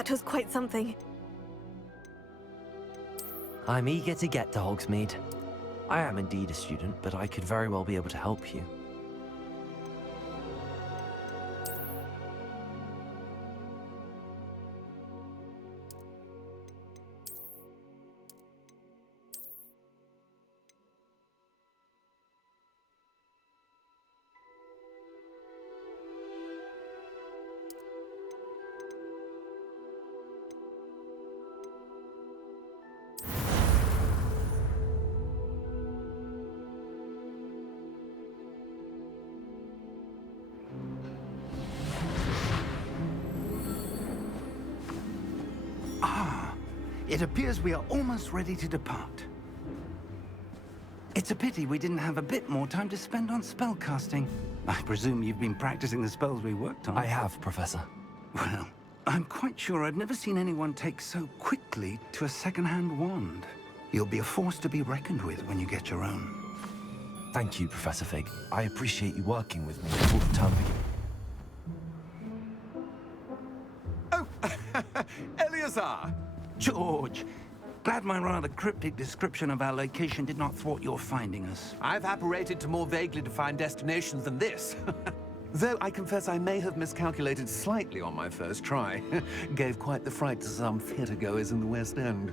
That was quite something. I'm eager to get to Hogsmeade. I am indeed a student, but I could very well be able to help you. It appears we are almost ready to depart. It's a pity we didn't have a bit more time to spend on spellcasting. I presume you've been practicing the spells we worked on. I have, Professor. Well, I'm quite sure I've never seen anyone take so quickly to a second-hand wand. You'll be a force to be reckoned with when you get your own. Thank you, Professor Fig. I appreciate you working with me before the term begins. Oh, Eleazar! George! Glad my rather cryptic description of our location did not thwart your finding us. I've apparated to more vaguely defined destinations than this. Though I confess I may have miscalculated slightly on my first try. Gave quite the fright to some theatre-goers in the West End.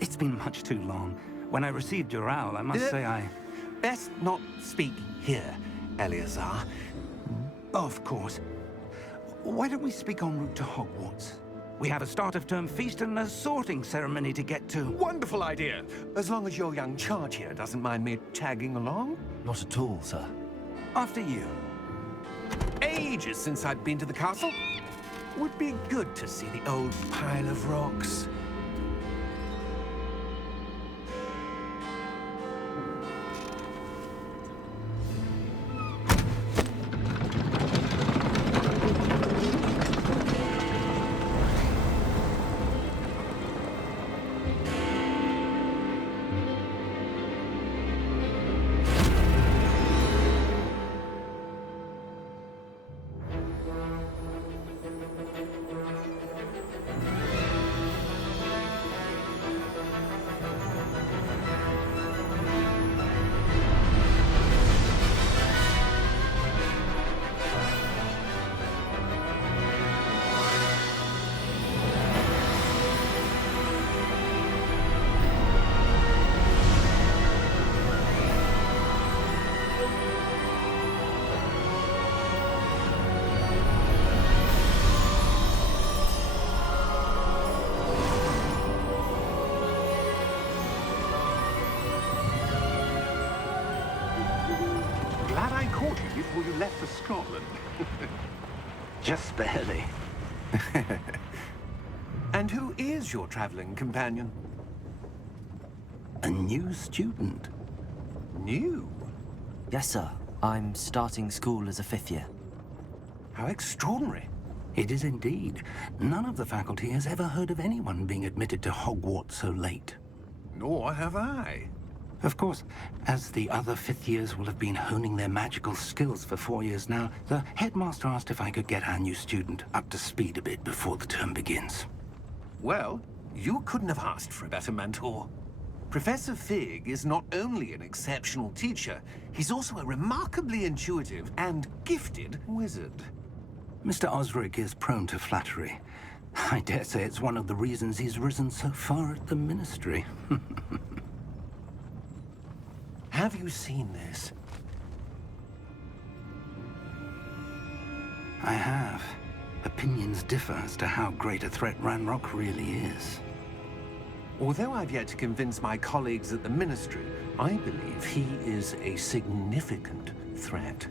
It's been much too long. When I received your owl, I must say I... Best not speak here, Eleazar. Of course. Why don't we speak en route to Hogwarts? We have a start-of-term feast and a sorting ceremony to get to. Wonderful idea! As long as your young charge here doesn't mind me tagging along. Not at all, sir. After you. Ages since I'd been to the castle. Would be good to see the old pile of rocks. Glad I caught you before you left for Scotland. Just barely. And who is your traveling companion? A new student. New? Yes, sir. I'm starting school as a 5th year. How extraordinary. It is indeed. None of the faculty has ever heard of anyone being admitted to Hogwarts so late. Nor have I. Of course, as the other 5th years will have been honing their magical skills for 4 years now, the headmaster asked if I could get our new student up to speed a bit before the term begins. Well, you couldn't have asked for a better mentor. Professor Fig is not only an exceptional teacher, he's also a remarkably intuitive and gifted wizard. Mr. Osric is prone to flattery. I dare say it's one of the reasons he's risen so far at the Ministry. Have you seen this? I have. Opinions differ as to how great a threat Ranrock really is. Although I've yet to convince my colleagues at the Ministry, I believe he is a significant threat.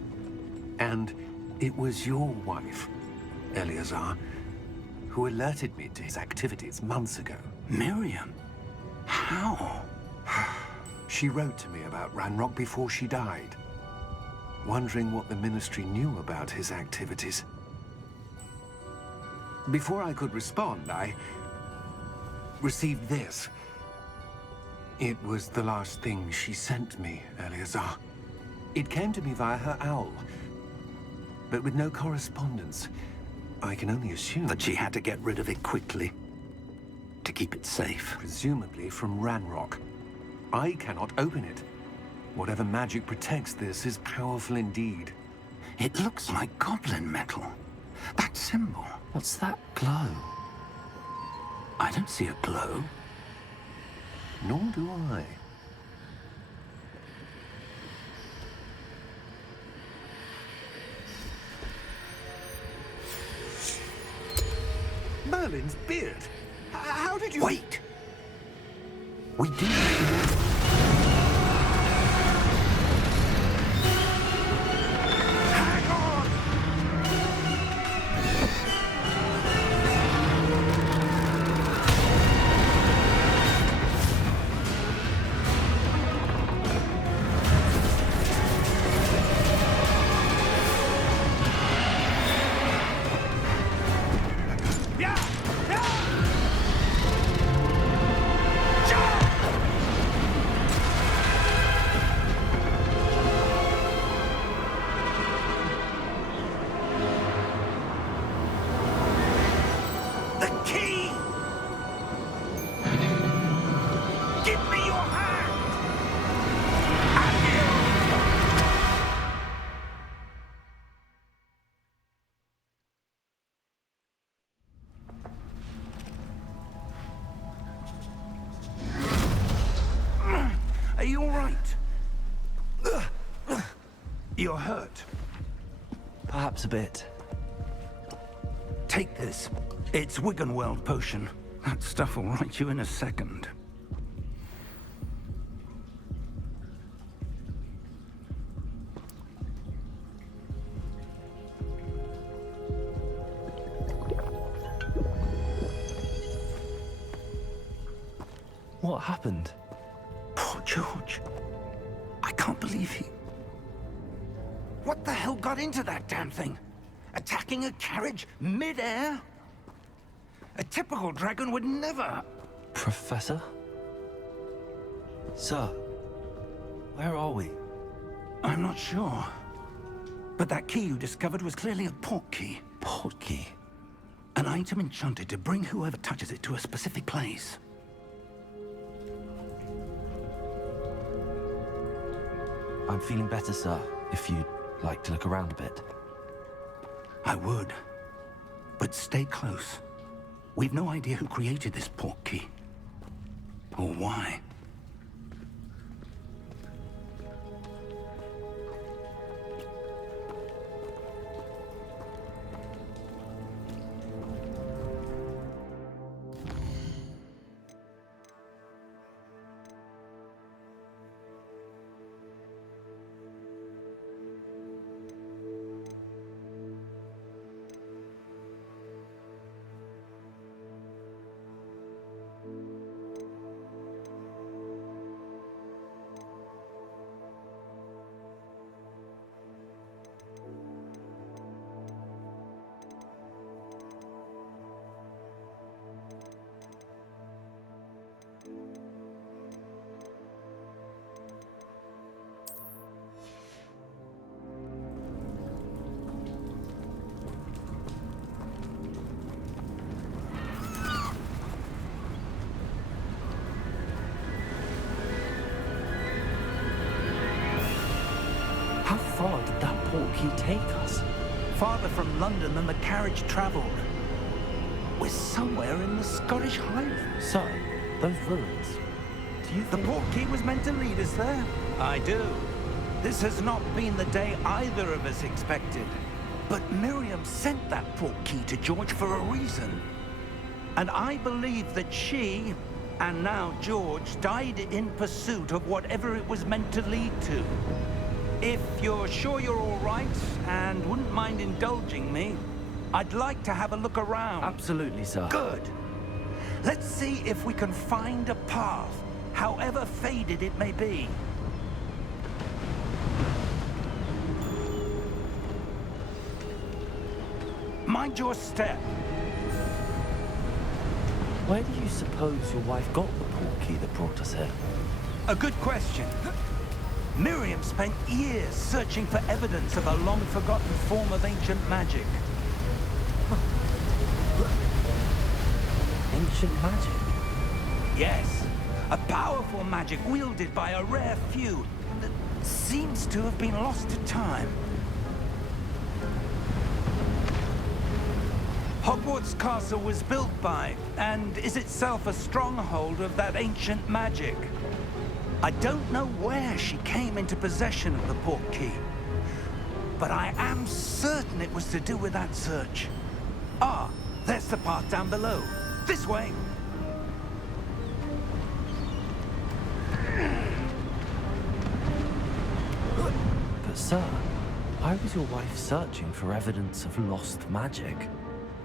And it was your wife, Eleazar, who alerted me to his activities months ago. Miriam? How? She wrote to me about Ranrock before she died, wondering what the Ministry knew about his activities. Before I could respond, I received this. It was the last thing she sent me, Eleazar. It came to me via her owl, but with no correspondence. I can only assume That she had to get rid of it quickly to keep it safe. presumably from Ranrock. I cannot open it. Whatever magic protects this is powerful indeed. It looks like goblin metal. That symbol. What's that glow? I don't see a glow. Nor do I. Merlin's beard! How did you... Wait! We do. Hang on! Yeah! Yeah! The key! Give me your hand! Are you all right? You're hurt. Perhaps a bit. Take this. It's Wiggenweld potion. That stuff will right you in a second. What happened? Poor George. I can't believe he... What the hell got into that damn thing? Attacking a carriage mid-air? A typical dragon would never... Professor? Sir, where are we? I'm not sure. But that key you discovered was clearly a portkey. Portkey? An item enchanted to bring whoever touches it to a specific place. I'm feeling better, sir, if you'd like to look around a bit. I would. But stay close. We've no idea who created this portkey. Or why. How far did that portkey take us? Farther from London than the carriage traveled. We're somewhere in the Scottish Highlands. Sir, those ruins. Do you The think... portkey was meant to lead us there? I do. This has not been the day either of us expected. But Miriam sent that portkey to George for a reason. And I believe that she, and now George, died in pursuit of whatever it was meant to lead to. If you're sure you're all right, and wouldn't mind indulging me, I'd like to have a look around. Absolutely, sir. Good. Let's see if we can find a path, however faded it may be. Mind your step. Where do you suppose your wife got the portkey that brought us here? A good question. Miriam spent years searching for evidence of a long-forgotten form of ancient magic. ancient magic. Yes, a powerful magic wielded by a rare few that seems to have been lost to time. Hogwarts Castle was built by, and is itself a stronghold of that ancient magic. I don't know where she came into possession of the portkey, but I am certain it was to do with that search. Ah, there's the path down below. This way! But sir, why was your wife searching for evidence of lost magic?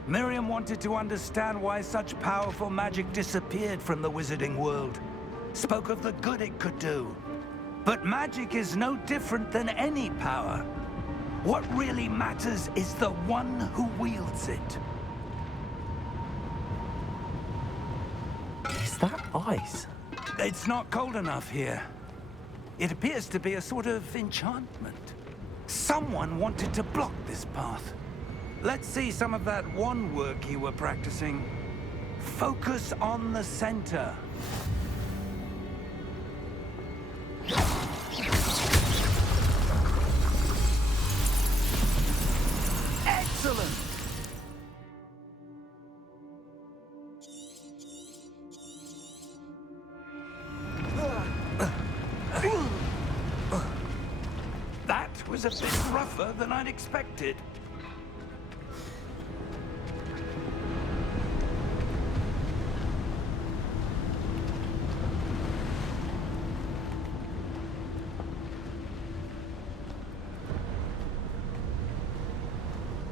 Miriam wanted to understand why such powerful magic disappeared from the wizarding world. Spoke of the good it could do. But magic is no different than any power. What really matters is the one who wields it. Is that ice? It's not cold enough here. It appears to be a sort of enchantment. Someone wanted to block this path. Let's see some of that wand work you were practicing. Focus on the center. Excellent! That was a bit rougher than I'd expected.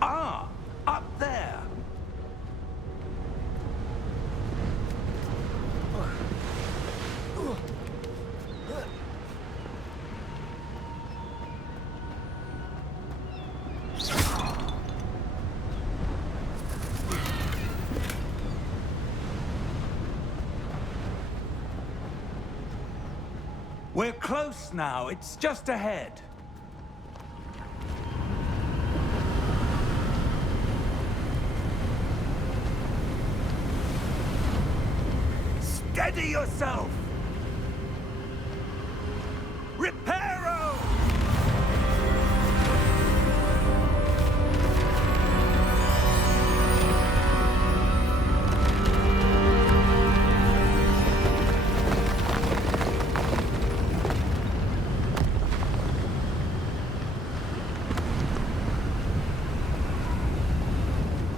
Ah, up there. We're close now. It's just ahead. Steady yourself! Reparo!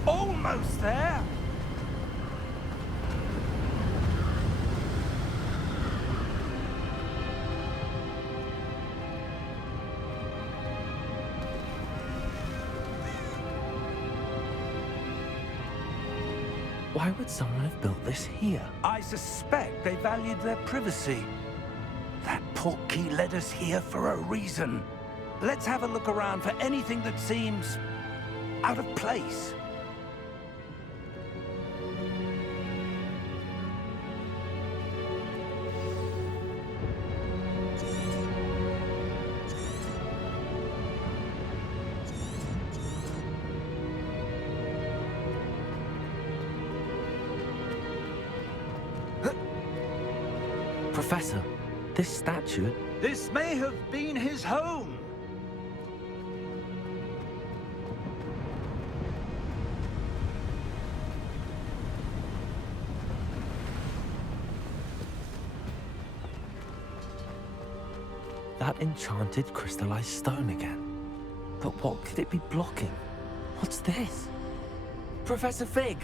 Almost there! Why would someone have built this here? I suspect they valued their privacy. That portkey led us here for a reason. Let's have a look around for anything that seems out of place. Professor, this statue... This may have been his home. That enchanted crystallized stone again. But what could it be blocking? What's this? Professor Fig!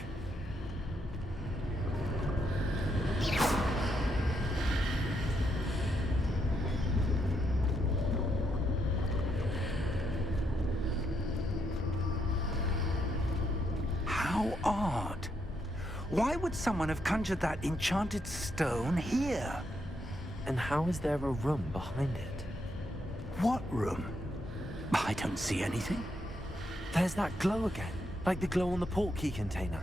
How odd. Why would someone have conjured that enchanted stone here? And how is there a room behind it? What room? I don't see anything. There's that glow again, like the glow on the portkey container.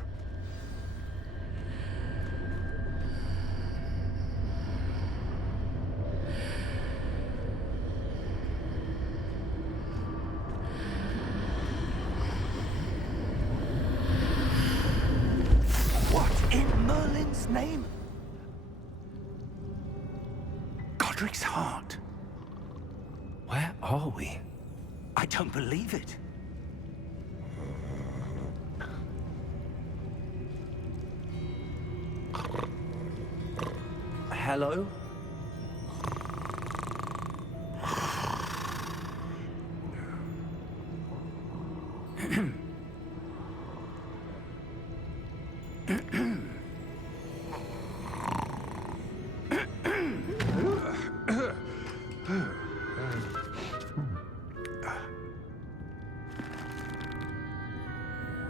What in Merlin's heart. Where are we? I don't believe it. Hello?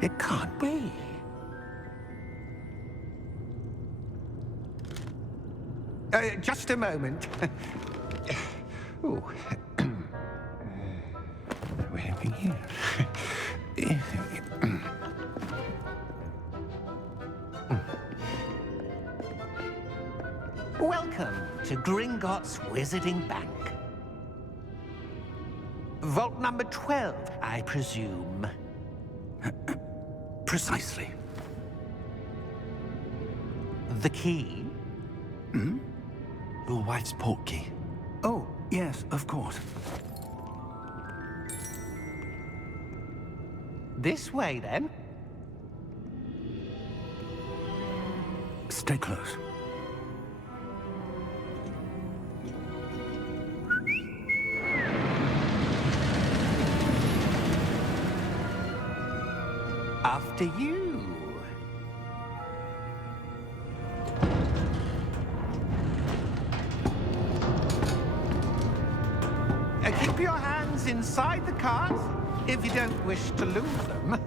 It can't be. Just a moment. Oh. Where are we here? Welcome to Gringotts Wizarding Bank. Vault number 12, I presume. Precisely. The key? Your wife's portkey. Oh, yes, of course. This way, then. Stay close. After you. Keep your hands inside the cart if you don't wish to lose them.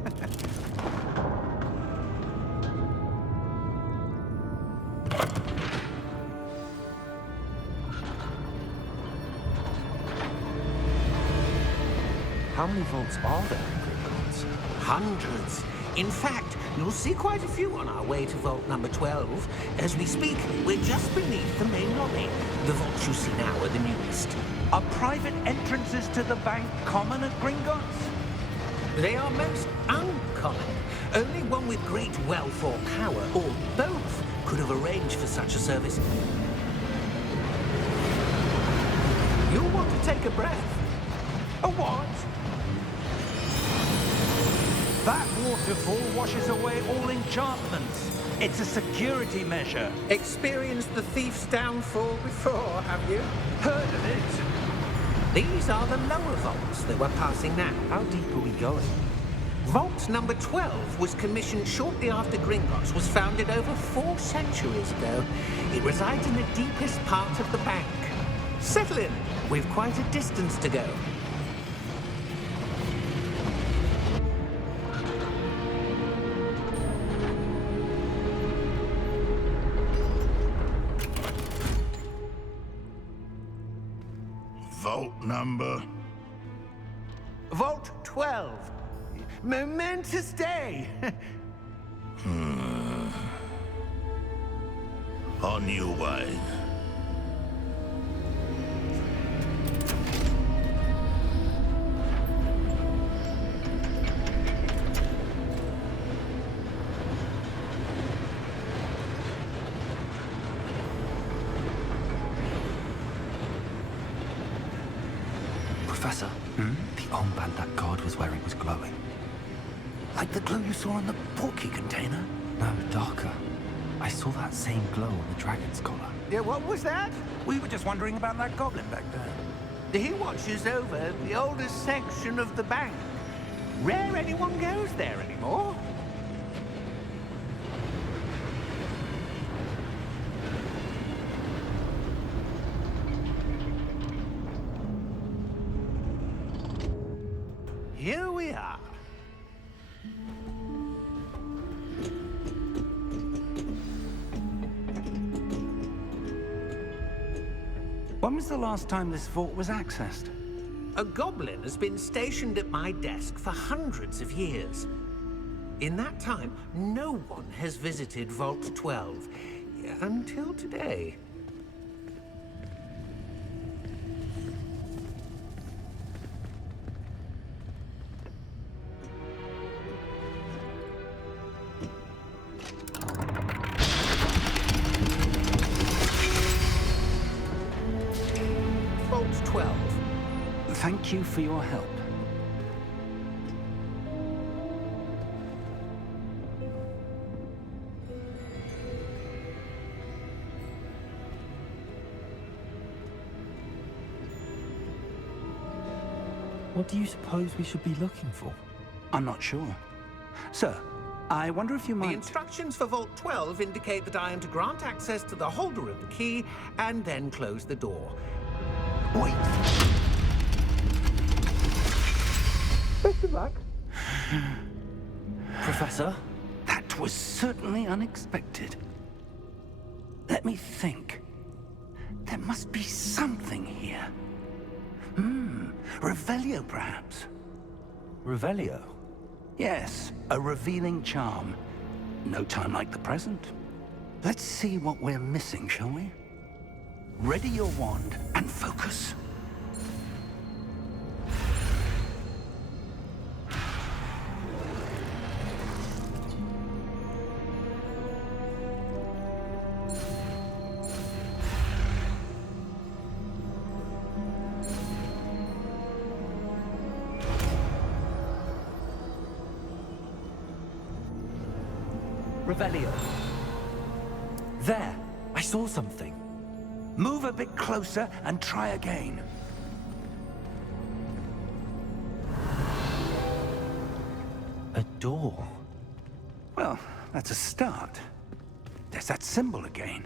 How many vaults are there in Gringotts? Hundreds. In fact, you'll see quite a few on our way to vault number 12. As we speak, we're just beneath the main lobby. The vaults you see now are the newest. Are private entrances to the bank common at Gringotts? They are most uncommon. Only one with great wealth or power, or both, could have arranged for such a service. You'll want to take a breath. A what? That waterfall washes away all enchantments. It's a security measure. Experienced the thief's downfall before, have you? Heard of it? These are the lower vaults that we're passing now. How deep are we going? Vault number 12 was commissioned shortly after Gringotts was founded over 4 centuries ago. It resides in the deepest part of the bank. Settle in. We've quite a distance to go. Vault number? Vault 12. Momentous day. On your way. Professor, the armband that guard was wearing was glowing. Like the glow you saw in the portkey container? No, darker. I saw that same glow on the dragon's collar. Yeah, what was that? We were just wondering about that goblin back there. He watches over the oldest section of the bank. Rare anyone goes there anymore. Here we are. When was the last time this vault was accessed? A goblin has been stationed at my desk for hundreds of years. In that time, no one has visited Vault 12 until today. Vault 12. Thank you for your help. What do you suppose we should be looking for? I'm not sure. Sir, I wonder if you The might... instructions for Vault 12 indicate that I am to grant access to the holder of the key and then close the door. Wait! Best of luck. Professor? That was certainly unexpected. Let me think. There must be something here. Revelio, perhaps? Revelio? Yes, a revealing charm. No time like the present. Let's see what we're missing, shall we? Ready your wand and focus. Revelio. There! I saw something. Move a bit closer and try again. A door. Well, that's a start. There's that symbol again.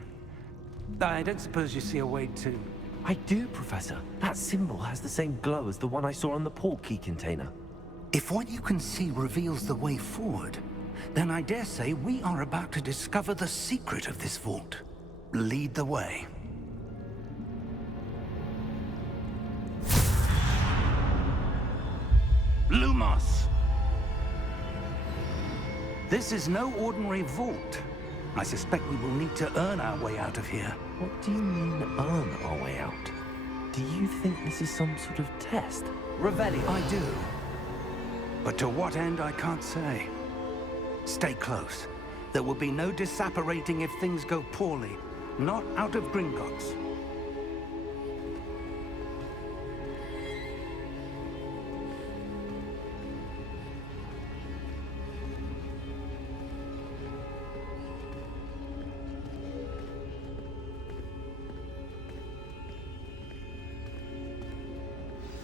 I don't suppose you see a way to... I do, Professor. That symbol has the same glow as the one I saw on the portkey container. If what you can see reveals the way forward, then I dare say we are about to discover the secret of this vault. Lead the way. Lumos! This is no ordinary vault. I suspect we will need to earn our way out of here. What do you mean, earn our way out? Do you think this is some sort of test? Revelio. I do. But to what end, I can't say. Stay close. There will be no disapparating if things go poorly. Not out of Gringotts.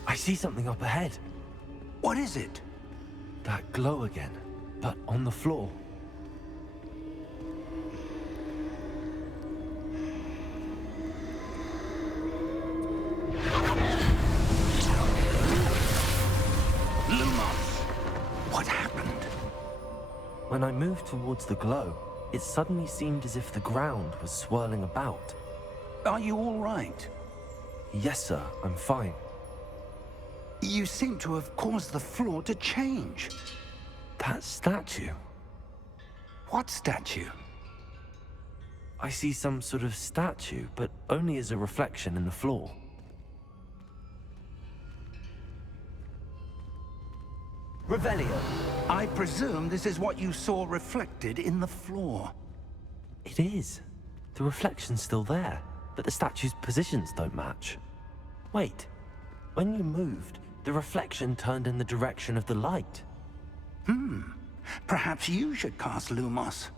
I see something up ahead. What is it? That glow again, but on the floor. Lumos! What happened? When I moved towards the glow, it suddenly seemed as if the ground was swirling about. Are you all right? Yes, sir, I'm fine. You seem to have caused the floor to change. That statue. What statue? I see some sort of statue, but only as a reflection in the floor. Revelio. I presume this is what you saw reflected in the floor. It is. The reflection's still there, but the statue's positions don't match. Wait. When you moved, the reflection turned in the direction of the light. Perhaps you should cast Lumos.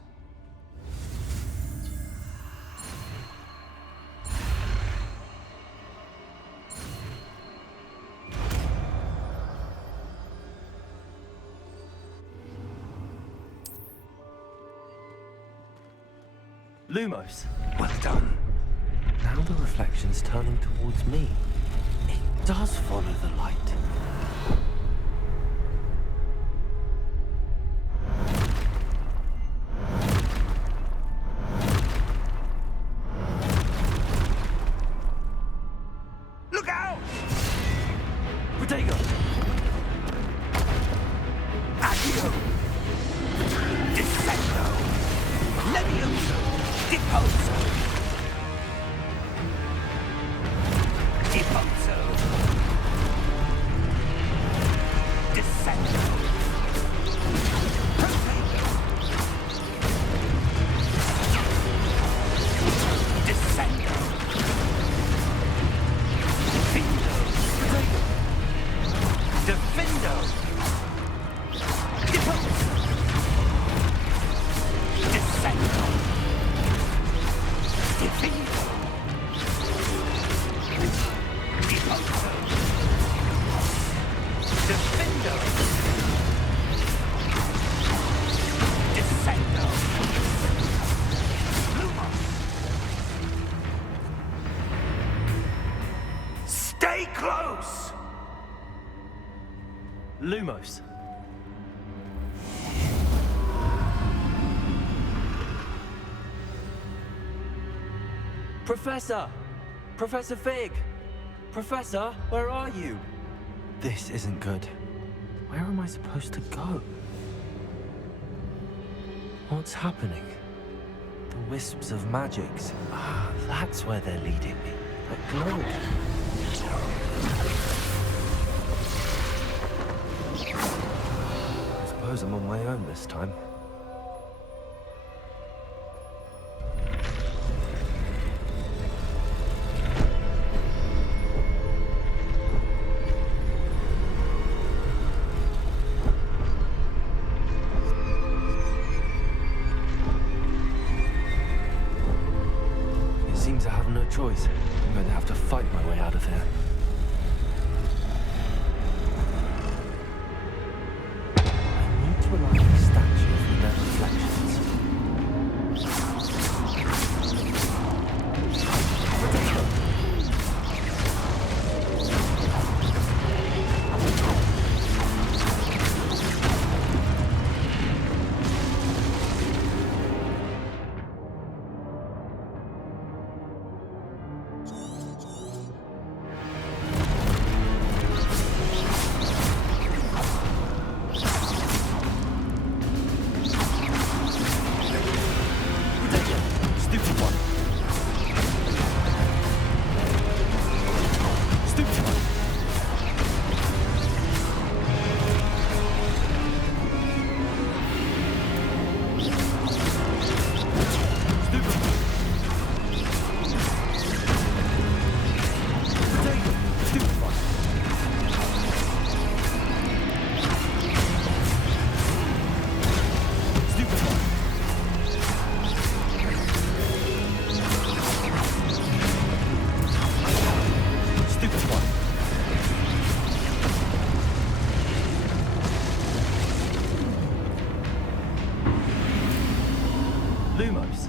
Lumos. Well done. Now the reflection's turning towards me. It does follow the light. Look out! Protego! Accio! Descendo! Levioso! Deposo! Deposo! Descendo! Protego! Descendo! Finger! Defender! Descender! Lumos! Stay close! Lumos. Professor! Professor Fig! Professor, where are you? This isn't good. Where am I supposed to go? What's happening? The wisps of magics. Ah, that's where they're leading me. That glow again. I suppose I'm on my own this time. Seems I have no choice. I'm going to have to fight my way out of here. I need to align the statues with their reflections. Lumos.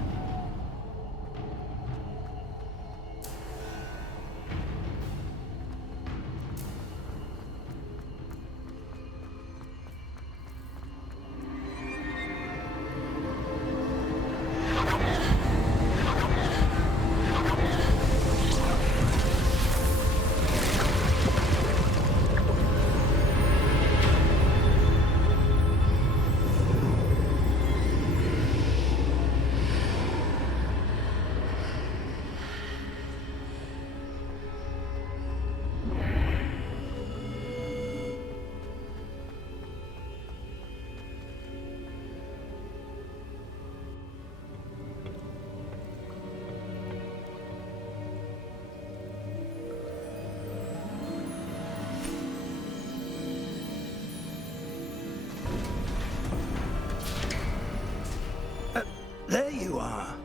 There you are.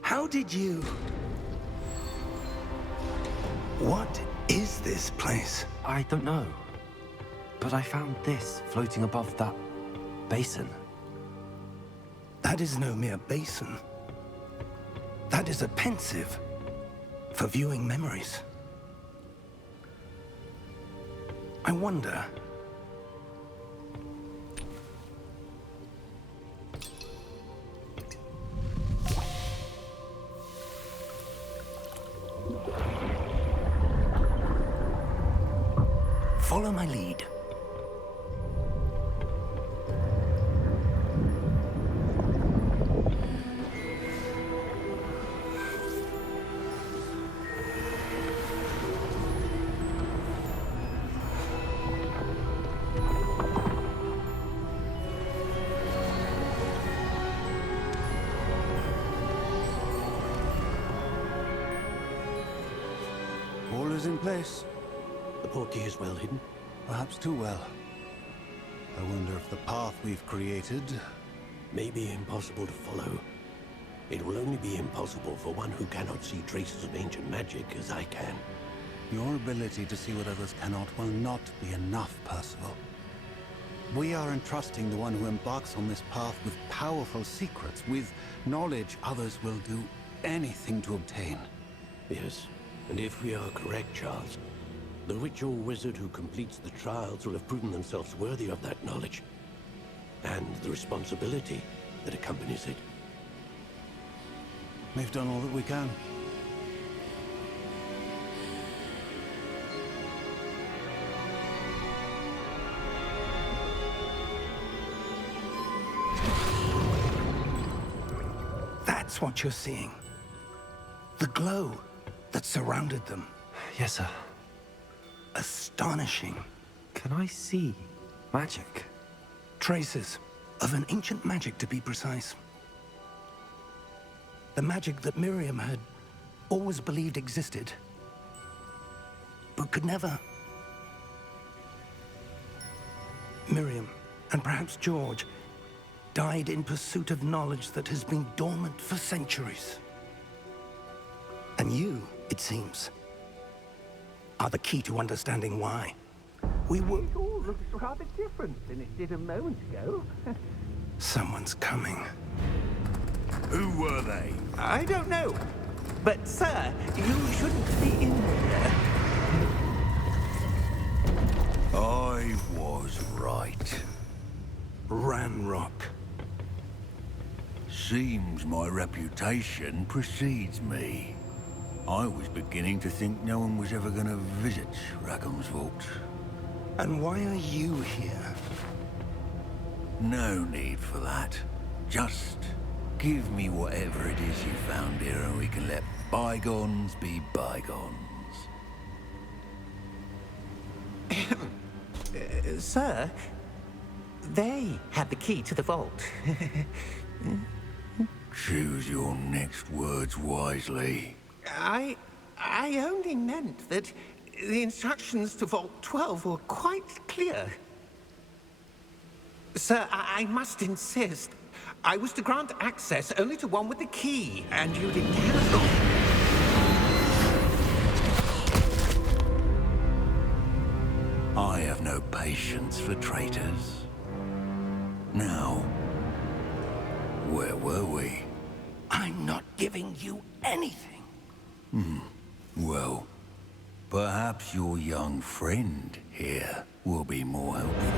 How did you... What is this place? I don't know. But I found this floating above that basin. That is no mere basin. That is a pensive for viewing memories. I wonder... Follow my lead. All is in place. The portkey is well hidden. Perhaps too well. I wonder if the path we've created... May be impossible to follow. It will only be impossible for one who cannot see traces of ancient magic as I can. Your ability to see what others cannot will not be enough, Percival. We are entrusting the one who embarks on this path with powerful secrets, with knowledge others will do anything to obtain. Yes, and if we are correct, Charles, the witch or wizard who completes the trials will have proven themselves worthy of that knowledge, and the responsibility that accompanies it. We've done all that we can. That's what you're seeing. The glow that surrounded them. Yes, sir. Astonishing. Can I see magic? Traces of an ancient magic, to be precise. The magic that Miriam had always believed existed, but could never. Miriam, and perhaps George, died in pursuit of knowledge that has been dormant for centuries. And you, it seems, are the key to understanding why. We were... It all looks rather different than it did a moment ago. Someone's coming. Who were they? I don't know. But, sir, you shouldn't be in here. I was right. Ranrock. Seems my reputation precedes me. I was beginning to think no one was ever going to visit Rackham's vault. And why are you here? No need for that. Just give me whatever it is you found here and we can let bygones be bygones. Sir, they had the key to the vault. Choose your next words wisely. I only meant that the instructions to Vault 12 were quite clear. Sir, I must insist. I was to grant access only to one with the key, and you didn't have... I have no patience for traitors. Now, where were we? I'm not giving you anything. Well, perhaps your young friend here will be more helpful.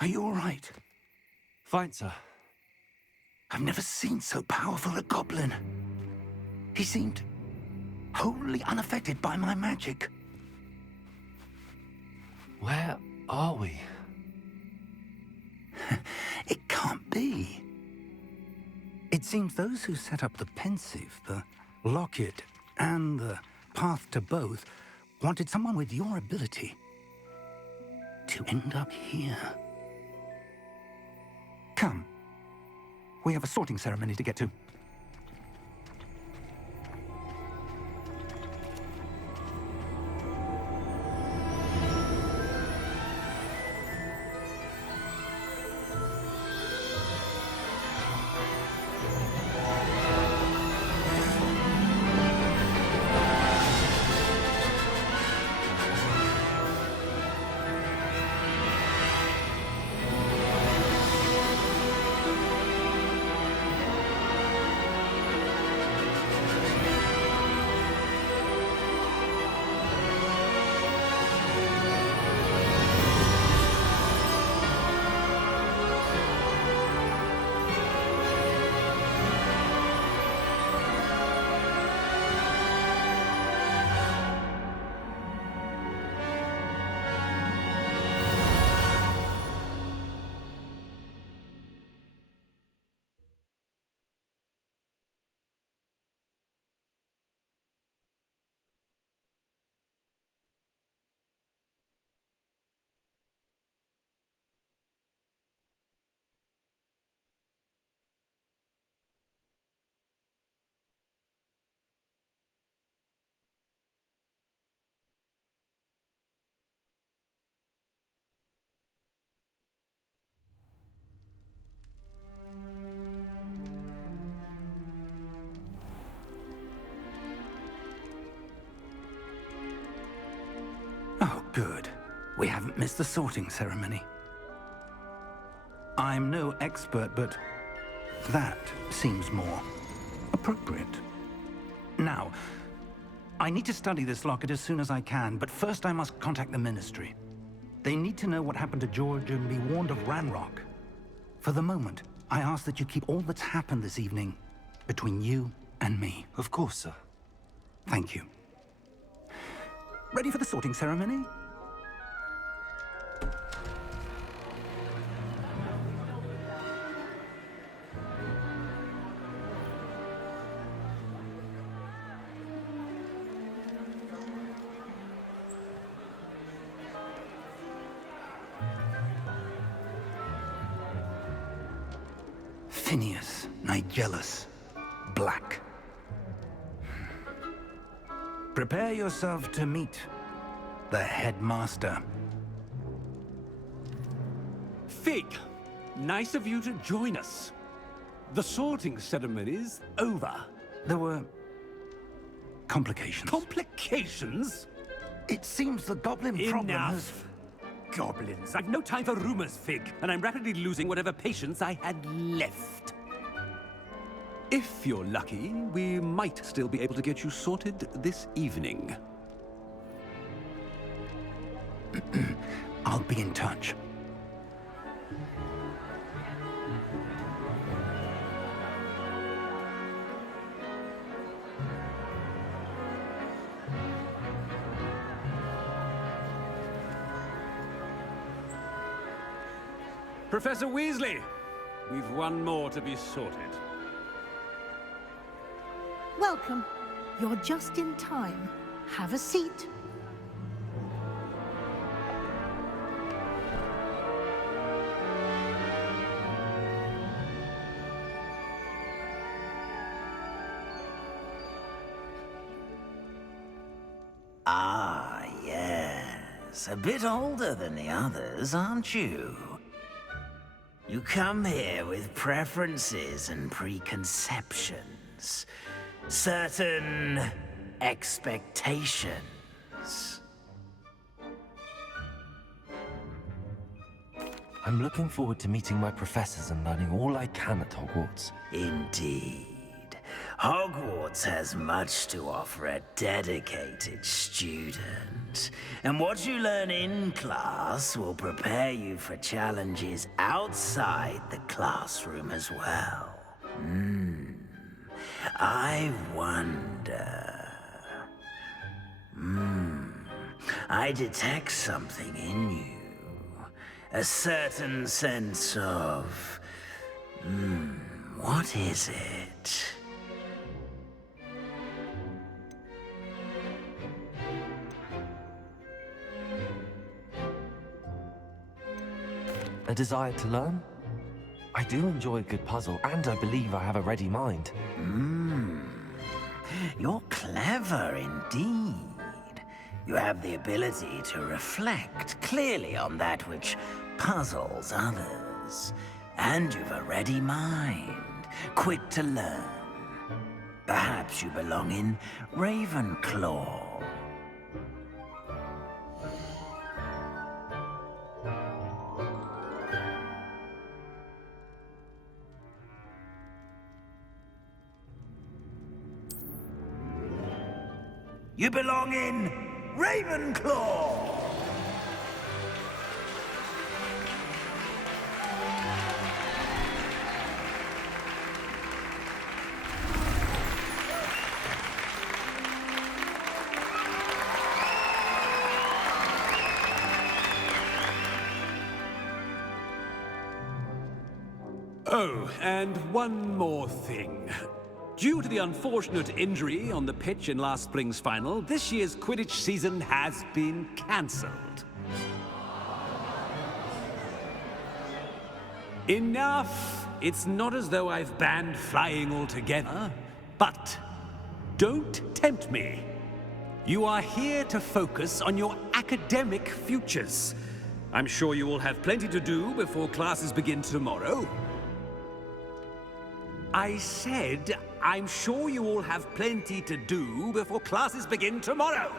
Are you all right? Fine, sir. I've never seen so powerful a goblin. He seemed wholly unaffected by my magic. Where are we? It can't be. It seems those who set up the pensive, the locket, and the path to both wanted someone with your ability to end up here. Come. We have a sorting ceremony to get to. We haven't missed the sorting ceremony. I'm no expert, but that seems more appropriate. Now, I need to study this locket as soon as I can, but first I must contact the Ministry. They need to know what happened to George and be warned of Ranrock. For the moment, I ask that you keep all that's happened this evening between you and me. Of course, sir. Thank you. Ready for the sorting ceremony? Phineas Nigellus Black. Prepare yourself to meet the headmaster. Fig, nice of you to join us. The sorting ceremony's over. There were complications. Complications? It seems the goblin problem has... Enough! Goblins. I've no time for rumors, Fig, and I'm rapidly losing whatever patience I had left. If you're lucky, we might still be able to get you sorted this evening. I'll be in touch. Professor Weasley, we've one more to be sorted. Welcome. You're just in time. Have a seat. Ah, yes. A bit older than the others, aren't you? You come here with preferences and preconceptions. Certain expectations. I'm looking forward to meeting my professors and learning all I can at Hogwarts. Indeed. Hogwarts has much to offer a dedicated student. And what you learn in class will prepare you for challenges outside the classroom as well. I wonder... I detect something in you. A certain sense of... what is it? A desire to learn? I do enjoy a good puzzle, and I believe I have a ready mind. You're clever indeed. You have the ability to reflect clearly on that which puzzles others. And you've a ready mind, quick to learn. Perhaps you belong in Ravenclaw. You belong in Ravenclaw! Oh, and one more thing. Due to the unfortunate injury on the pitch in last spring's final, this year's Quidditch season has been cancelled. Enough! It's not as though I've banned flying altogether, but don't tempt me. You are here to focus on your academic futures. I'm sure you will have plenty to do before classes begin tomorrow. I said, I'm sure you all have plenty to do before classes begin tomorrow.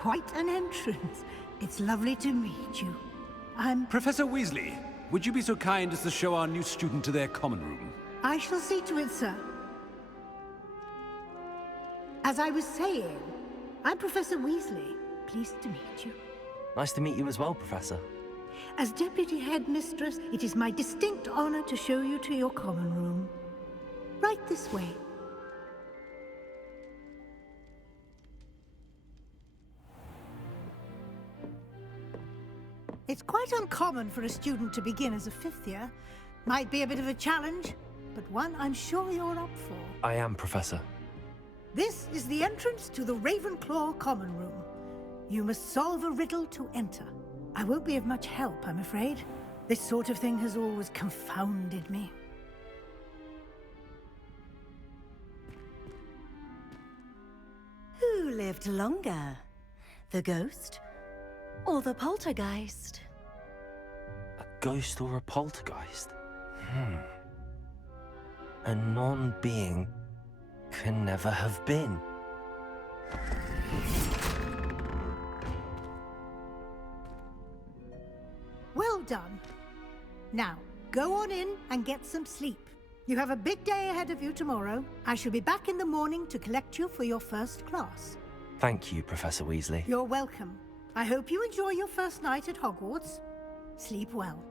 quite an entrance. It's lovely to meet you. Professor Weasley, would you be so kind as to show our new student to their common room? I shall see to it, sir. As I was saying, I'm Professor Weasley. Pleased to meet you. Nice to meet you as well, Professor. As Deputy Headmistress, it is my distinct honor to show you to your common room. Right this way. It's quite uncommon for a student to begin as a fifth year. Might be a bit of a challenge, but one I'm sure you're up for. I am, Professor. This is the entrance to the Ravenclaw common room. You must solve a riddle to enter. I won't be of much help, I'm afraid. This sort of thing has always confounded me. Who lived longer? The ghost or the poltergeist? A ghost or a poltergeist? A non-being can never have been. Well done. Now, go on in and get some sleep. You have a big day ahead of you tomorrow. I shall be back in the morning to collect you for your first class. Thank you, Professor Weasley. You're welcome. I hope you enjoy your first night at Hogwarts. Sleep well.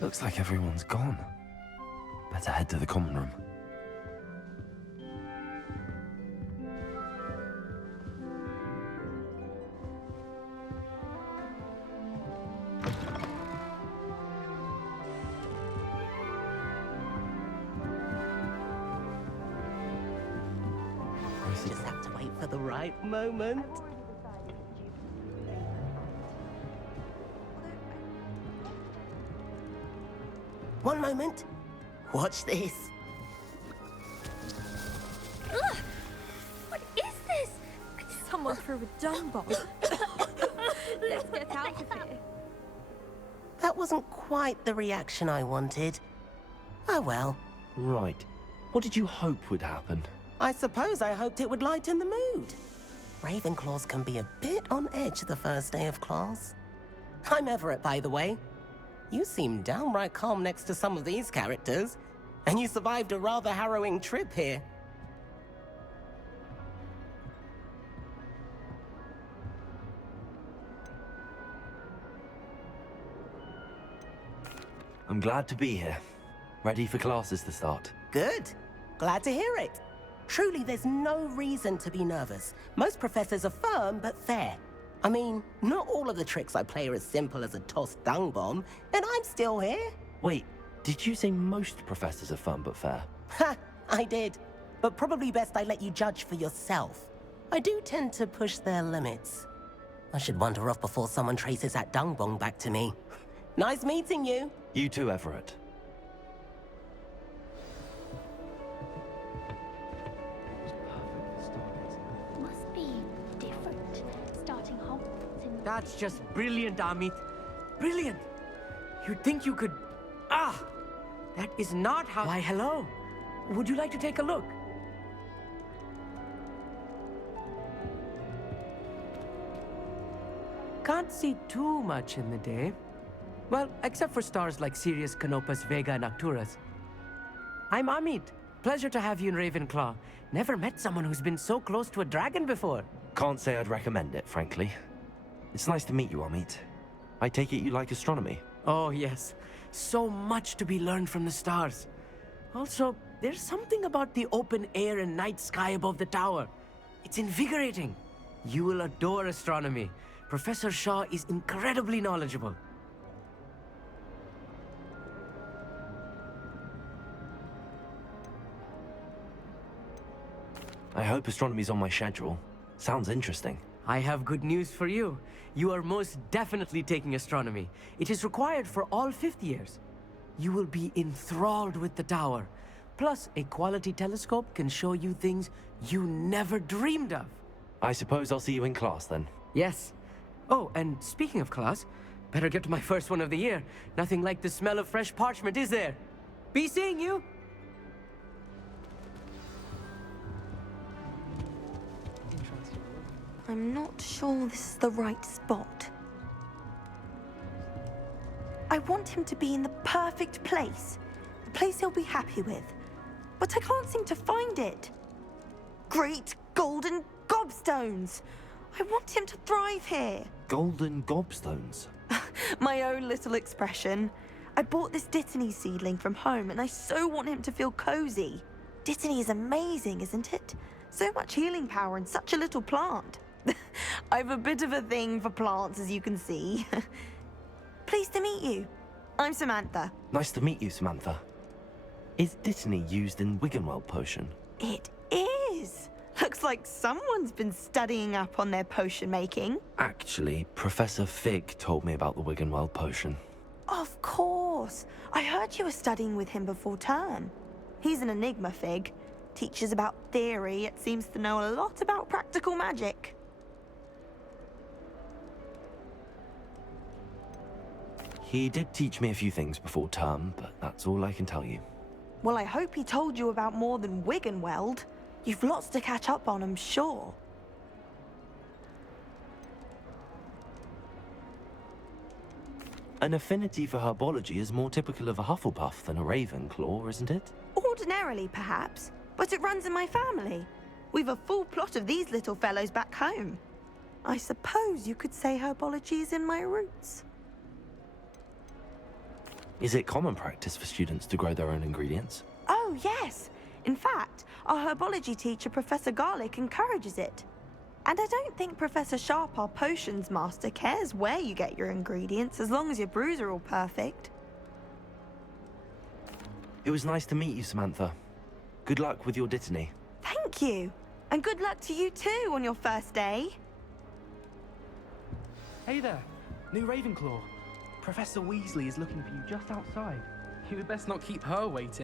Looks like everyone's gone. Better head to the common room. Just have to wait for the right moment. One moment. Watch this. Ugh! What is this? Someone threw a dung bomb. Let's get out of here. That wasn't quite the reaction I wanted. Oh well. Right. What did you hope would happen? I suppose I hoped it would lighten the mood. Ravenclaws can be a bit on edge the first day of class. I'm Everett, by the way. You seem downright calm next to some of these characters, and you survived a rather harrowing trip here. I'm glad to be here. Ready for classes to start. Good. Glad to hear it. Truly, there's no reason to be nervous. Most professors are firm but fair. I mean, not all of the tricks I play are as simple as a tossed dung bomb, and I'm still here. Wait, did you say most professors are fun but fair? Ha! I did. But probably best I let you judge for yourself. I do tend to push their limits. I should wander off before someone traces that dung bomb back to me. Nice meeting you. You too, Everett. Must be different. Starting Hogwarts in... That's just brilliant, Amit. Brilliant! You'd think you could... Ah! That is not how... Why, hello. Would you like to take a look? Can't see too much in the day. Well, except for stars like Sirius, Canopus, Vega, and Arcturus. I'm Amit. Pleasure to have you in Ravenclaw. Never met someone who's been so close to a dragon before. Can't say I'd recommend it, frankly. It's nice to meet you, Amit. I take it you like astronomy? Oh, yes. So much to be learned from the stars. Also, there's something about the open air and night sky above the tower. It's invigorating. You will adore astronomy. Professor Shaw is incredibly knowledgeable. I hope astronomy's on my schedule. Sounds interesting. I have good news for you. You are most definitely taking astronomy. It is required for all fifth years. You will be enthralled with the tower. Plus, a quality telescope can show you things you never dreamed of. I suppose I'll see you in class then. Yes. Oh, and speaking of class, better get to my first one of the year. Nothing like the smell of fresh parchment, is there? Be seeing you! I'm not sure this is the right spot. I want him to be in the perfect place. A place he'll be happy with. But I can't seem to find it. Great golden gobstones! I want him to thrive here. Golden gobstones? My own little expression. I bought this Dittany seedling from home and I so want him to feel cozy. Dittany is amazing, isn't it? So much healing power in such a little plant. I've a bit of a thing for plants, as you can see. Pleased to meet you. I'm Samantha. Nice to meet you, Samantha. Is Dittany used in Wiggenweld potion? It is. Looks like someone's been studying up on their potion making. Actually, Professor Fig told me about the Wiggenweld potion. Of course. I heard you were studying with him before term. He's an enigma, Fig. Teaches about theory, yet seems to know a lot about practical magic. He did teach me a few things before term, but that's all I can tell you. Well, I hope he told you about more than Wiggenweld. You've lots to catch up on, I'm sure. An affinity for herbology is more typical of a Hufflepuff than a Ravenclaw, isn't it? Ordinarily, perhaps, but it runs in my family. We've a full plot of these little fellows back home. I suppose you could say herbology is in my roots. Is it common practice for students to grow their own ingredients? Oh, yes. In fact, our herbology teacher, Professor Garlick, encourages it. And I don't think Professor Sharp, our potions master, cares where you get your ingredients, as long as your brews are all perfect. It was nice to meet you, Samantha. Good luck with your Dittany. Thank you. And good luck to you too on your first day. Hey there, new Ravenclaw. Professor Weasley is looking for you just outside. You had best not keep her waiting.